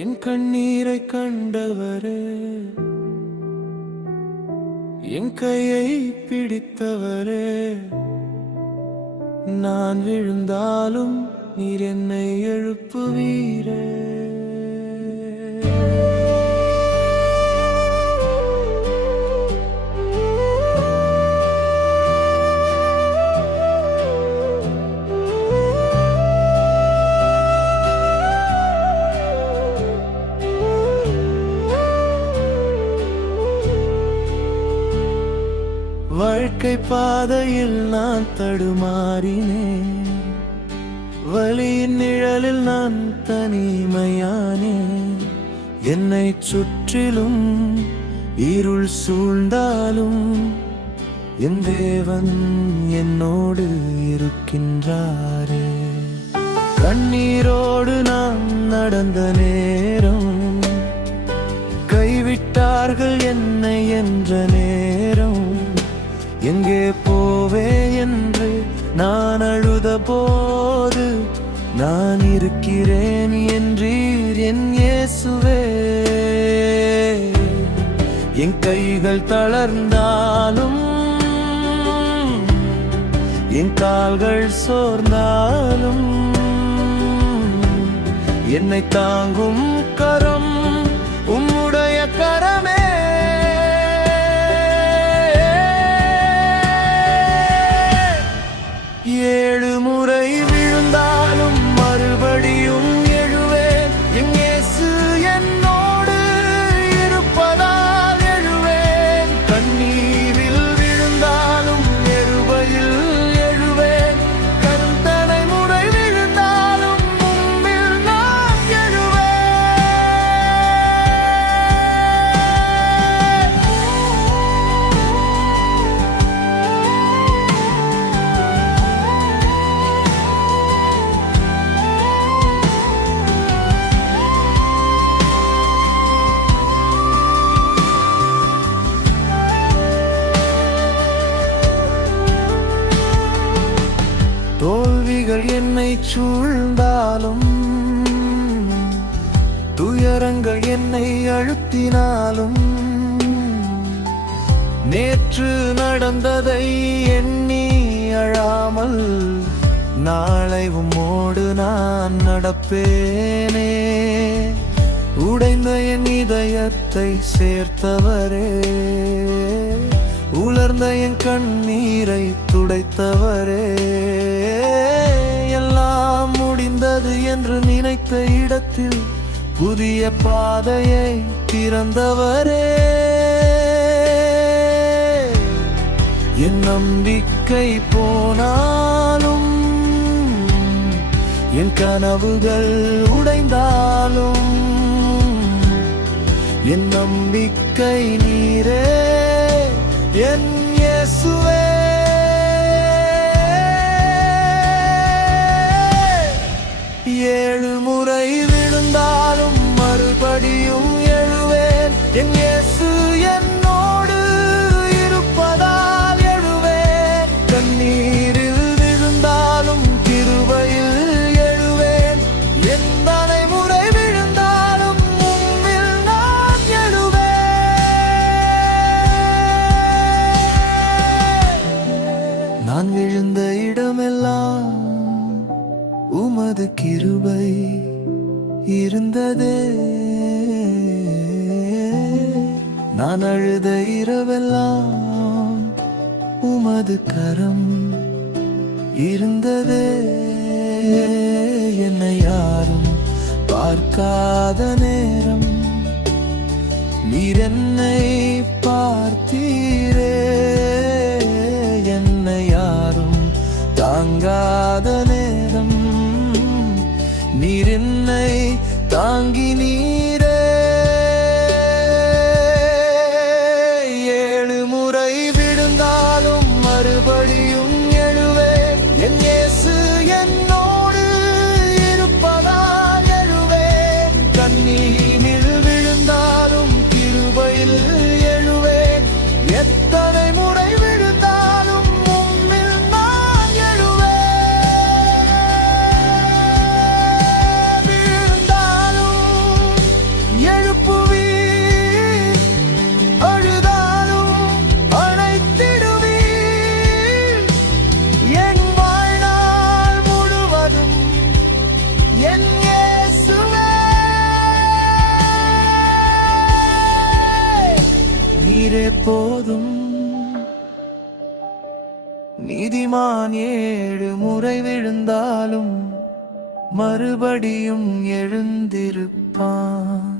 என் கண்ணீரை கண்டவரே, என் கையை பிடித்தவரே, நான் விழுந்தாலும் நீர் என்னை எழுப்புவீரே. வாழ்க்கை பாதையில் நான் தடுமாறினேன், வலியின் நிழலில் நான் தனிமையானேன். என்னை சுற்றிலும் இருள் சூழ்ந்தாலும் என் தேவன் என்னோடு இருக்கின்றாரே. கண்ணீரோடு நான் நடந்த நேரம், கைவிட்டார்கள் என்னை என்ற நேரம், எங்கே போவே என்று நான் அழுத போது, நான் இருக்கிறேன் என்றீர் என் இயேசுவே. என் கைகள் தளர்ந்தாலும், என் கால்கள் சோர்ந்தாலும், என்னை தாங்கும் கரம் உம்முடைய கரமே. ஏழு முறை விழுந்தாலும் மறுபடியும் எழுவேன், என் இயேசு என்னோடு இருப்பதால் எழுவேன். கண்ணீரில் விழுந்தாலும் எருபையில் எழுவேன், கருந்தனை முறை விழுந்தாலும் உம்மில் நான் எழுவேன். தோல்விகள் என்னை சூழ்ந்தாலும், துயரங்கள் என்னை அழுத்தினாலும், நேற்று நடந்ததை எண்ணி அழாமல் நாளை உம்மோடு நான் நடப்பேனே. உடைந்த என் இதயத்தை சேர்த்தவரே, உலர்ந்த என் கண்ணீரை துடைத்தவரே, எல்லாம் முடிந்தது என்று நினைத்த இடத்தில் புதிய பாதையை திறந்தவரே. என் நம்பிக்கை போனாலும், என் கனவுகள் உடைந்தாலும், என் நம்பிக்கை நீரே என் இயேசுவே. ஏழு முறை விழுந்தாலும் மறுபடியும் எழுவேன், என் இயேசு என்னோடு இருப்பதால் எழுவேன். கண்ணீரில் விழுந்தாலும் கிருபையில் எழுவேன், எந்தனை முறை விழுந்தாலும் உம்மில் நான் எழுவேன். நான் விழுந்த இடமெல்லாம் உமது கிருபை இருந்ததே, நான் அழுத இரவெல்லாம் உமது கரம் இருந்ததே. என்னை யாரும் பார்க்காத நேரம் நீர் என்னை பார்த்தீரே. என்னை யாரும் தாங்காத நேரம் நீர் என்னை தாங்கி நீரே. ஏழு முறை விழுந்தாலும் மறுபடியும் எழுவேன், என் இயேசு என்னோடு இருப்பதால் எழுவேன். கண்ணீரில் விழுந்தாலும் கிருபையில் எழுவேன், எத்தனை முறை விழுந்தாலும் உம்மில் நான் எழுவேன். விழுந்தாலும் போதும். நீதிமான் 7 முறை விழுந்தாலும் மறுபடியும் எழுந்திருப்பான்.